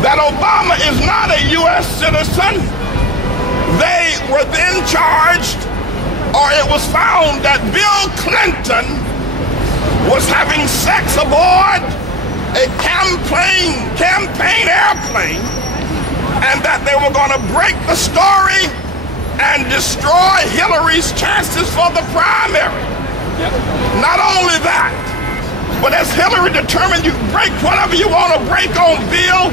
that Obama is not a U.S. citizen. They were then charged, or it was found that Bill Clinton was having sex aboard a campaign airplane, and that they were going to break the story and destroy Hillary's chances for the primary. Not only that, but as Hillary determined, you break whatever you want to break on Bill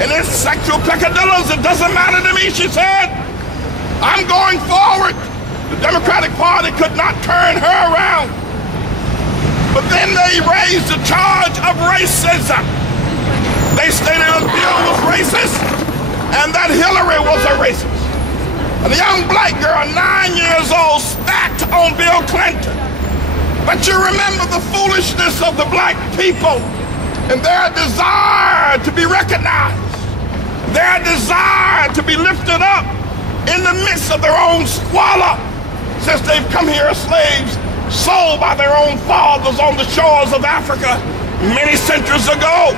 and his sexual peccadillos, it doesn't matter to me, she said. I'm going forward. The Democratic Party could not turn her around. But then they raised the charge of racism. They stated that Bill was racist and that Hillary was a racist. And a young black girl, 9 years old, spat on Bill Clinton. But you remember the foolishness of the black people and their desire to be recognized, their desire to be lifted up in the midst of their own squalor, since they've come here as slaves, sold by their own fathers on the shores of Africa many centuries ago.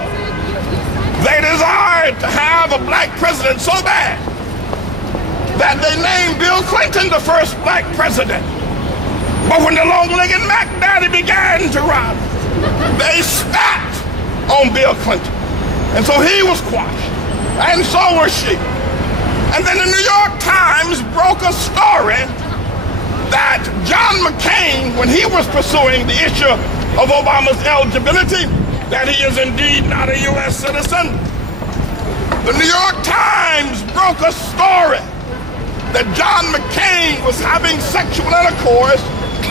They desired to have a black president so bad that they named Bill Clinton the first black president. But when the long-legged Mac Daddy began to rise, they spat on Bill Clinton. And so he was quashed, and so was she. And then the New York Times broke a story that John McCain, when he was pursuing the issue of Obama's eligibility, that he is indeed not a U.S. citizen. The New York Times broke a story that John McCain was having sexual intercourse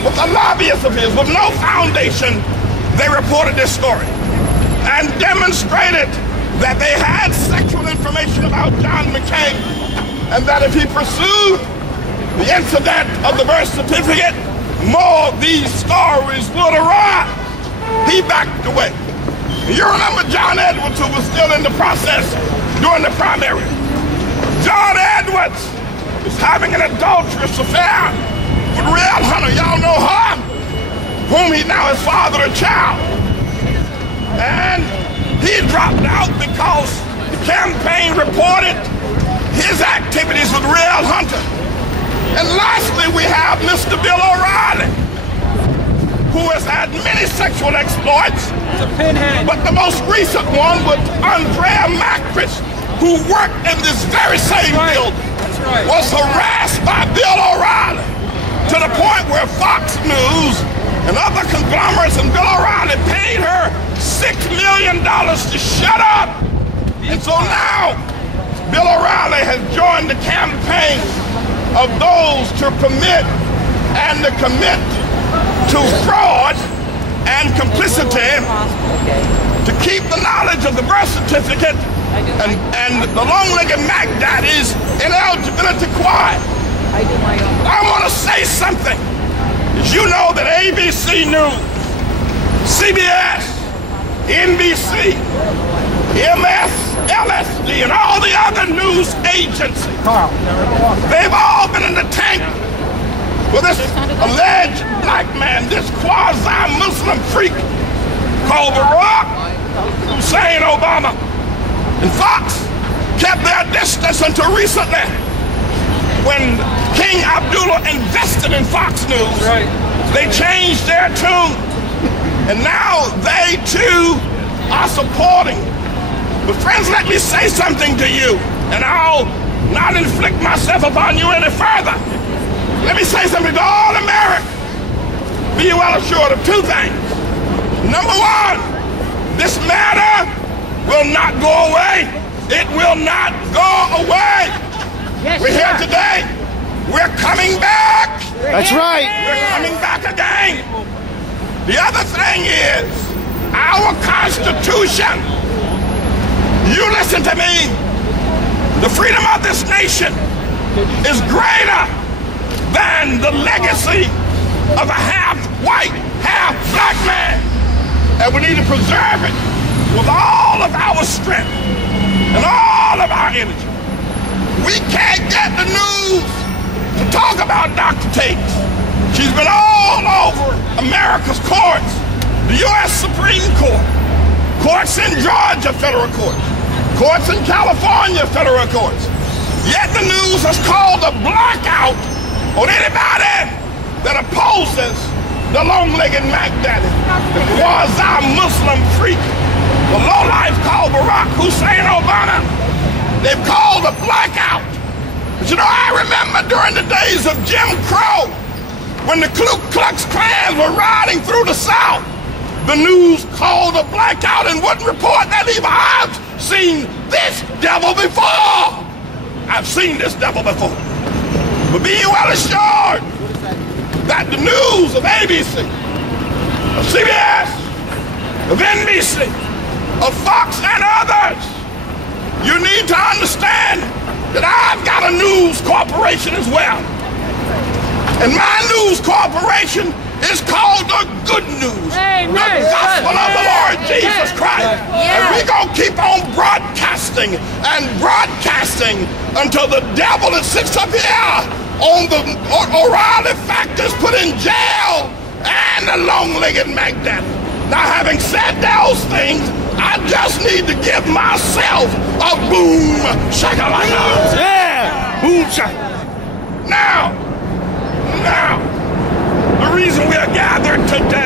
with a lobbyist of his with no foundation. They reported this story and demonstrated that they had sexual information about John McCain, and that if he pursued the incident of the birth certificate, more of these stories would arise. He backed away. You remember John Edwards, who was still in the process during the primary. John Edwards was having an adulterous affair with Reilly Hunter. Y'all know her, whom he now has fathered a child. And he dropped out because the campaign reported his activities with Reilly Hunter. And lastly, we have Mr. Bill O'Reilly, who has had many sexual exploits. But the most recent one was Andrea Macris, who worked in this very same building, was harassed by Bill O'Reilly to the point where Fox News and other conglomerates and Bill O'Reilly paid her $6 million to shut up. And so now, Bill O'Reilly has joined the campaign of those to permit and to commit to fraud and complicity to keep the knowledge of the birth certificate and the long-legged Mac Daddy's ineligibility quiet. I want to say something. As you know that ABC News, CBS, NBC, LSD, and all the other news agencies, they've all been in the tank with this alleged black man, this quasi-Muslim freak called Barack Hussein Obama. And Fox kept their distance until recently, when King Abdullah invested in Fox News. They changed their tune, and now they too are supporting. But friends, let me say something to you, and I'll not inflict myself upon you any further. Let me say something to all Americans. Be well assured of two things. Number one, this matter will not go away. It will not go away. Yes, we're here today. We're coming back. That's right. We're coming back again. The other thing is, our Constitution, you listen to me, the freedom of this nation is greater than the legacy of a half-white, half-black man. And we need to preserve it with all of our strength and all of our energy. We can't get the news to talk about Dr. Tate. She's been all over America's courts, the U.S. Supreme Court, courts in Georgia, federal courts, courts in California, federal courts. Yet the news has called a blackout on anybody that opposes the long-legged Mac Daddy, the quasi-Muslim freak, the lowlife called Barack Hussein Obama. They've called a blackout. But you know, I remember during the days of Jim Crow, when the Ku Klux Klan were riding through the South, the news called a blackout and wouldn't report that even I've seen this devil before. I've seen this devil before. But be well assured that the news of ABC, of CBS, of NBC, of Fox and others, you need to understand that I've got a news corporation as well. And my news corporation is called the Good News. Amen. The gospel of the Lord Jesus Christ. And we're going to keep on broadcasting and broadcasting until the devil that sits up here on the O'Reilly factors put in jail and the long-legged Mac Daddy. Now, having said those things, I just need to give myself a boom shakalaka. Yeah, boom shaka. Now, the reason we are gathered today